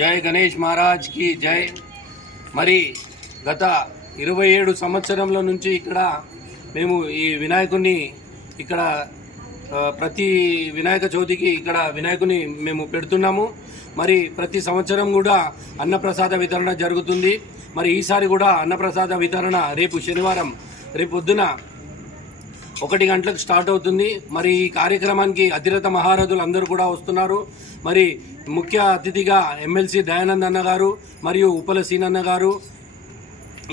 జై గణేష్ మహారాజ్కి జై. మరి గత ఇరవై ఏడు సంవత్సరంల నుంచి ఇక్కడ మేము ఈ వినాయకుడిని ఇక్కడ ప్రతి వినాయక చవితికి ఇక్కడ వినాయకుని మేము పెడుతున్నాము. మరి ప్రతి సంవత్సరం కూడా అన్నప్రసాద వితరణ జరుగుతుంది. మరి ఈసారి కూడా అన్నప్రసాద వితరణ రేపు శనివారం రేపు పొద్దున ఒకటి గంటలకు స్టార్ట్ అవుతుంది. మరి ఈ కార్యక్రమానికి అధిరత మహారథులు అందరూ కూడా వస్తున్నారు. మరి ముఖ్య అతిథిగా ఎమ్మెల్సీ దయానంద్ అన్న గారు మరియు ఉపల సీనన్న గారు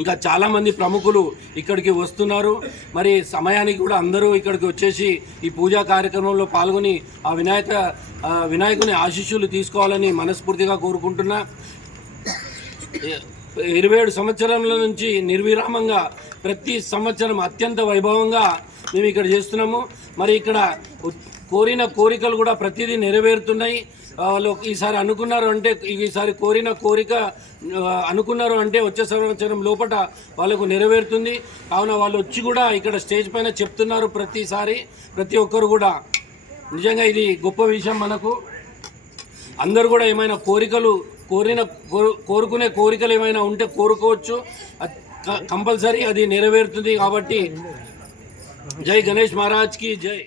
ఇంకా చాలామంది ప్రముఖులు ఇక్కడికి వస్తున్నారు. మరి సమయానికి కూడా అందరూ ఇక్కడికి వచ్చేసి ఈ పూజా కార్యక్రమంలో పాల్గొని ఆ వినాయక వినాయకుని ఆశీస్సులు తీసుకోవాలని మనస్ఫూర్తిగా కోరుకుంటున్నా. ఇరవై ఏడు సంవత్సరాల నుంచి నిర్విరామంగా ప్రతి సంవత్సరం అత్యంత వైభవంగా మేము ఇక్కడ చేస్తున్నాము. మరి ఇక్కడ కోరిన కోరికలు కూడా ప్రతిదీ నెరవేరుతున్నాయి. వాళ్ళు ఈసారి అనుకున్నారు అంటే ఈసారి కోరిన కోరిక అనుకున్నారు అంటే వచ్చే సంవత్సరం లోపల వాళ్ళకు నెరవేరుతుంది. కావున వాళ్ళు వచ్చి కూడా ఇక్కడ స్టేజ్ పైన చెప్తున్నారు ప్రతిసారి ప్రతి ఒక్కరు కూడా. నిజంగా ఇది గొప్ప విషయం మనకు. అందరూ కూడా ఏమైనా కోరికలు కోరిన కోరు- కోరుకునే కోరికలు ఏమైనా ఉంటే కోరుకోవచ్చు. క- కంపల్సరీ అది నెరవేరుతుంది కాబట్టి జై గణేష్ మహారాజ్కి జై.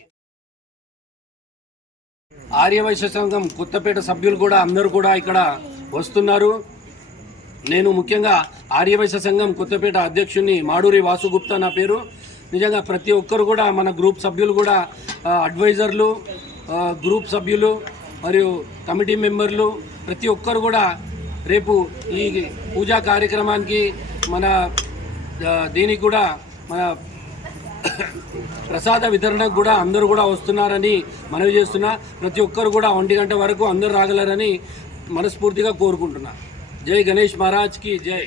ఆర్యవైశ్య సంఘం కొత్తపేట సభ్యులు కూడా అందరూ కూడా ఇక్కడ వస్తున్నారు. నేను ముఖ్యంగా ఆర్యవైశ్య సంఘం కొత్తపేట అధ్యక్షుని మాడూరి వాసుగుప్తా నా పేరు. నిజంగా ప్రతి ఒక్కరు కూడా మన గ్రూప్ సభ్యులు కూడా అడ్వైజర్లు గ్రూప్ సభ్యులు మరియు కమిటీ మెంబర్లు ప్రతి ఒక్కరు కూడా రేపు ఈ పూజా కార్యక్రమానికి మన దీనికి కూడా మన ప్రసాద వితరణకు కూడా అందరూ కూడా వస్తున్నారని మనవి చేస్తున్నా. ప్రతి ఒక్కరు కూడా ఒంటి గంట వరకు అందరూ రాగలరని మనస్ఫూర్తిగా కోరుకుంటున్నా. జై గణేష్ మహారాజ్కి జై.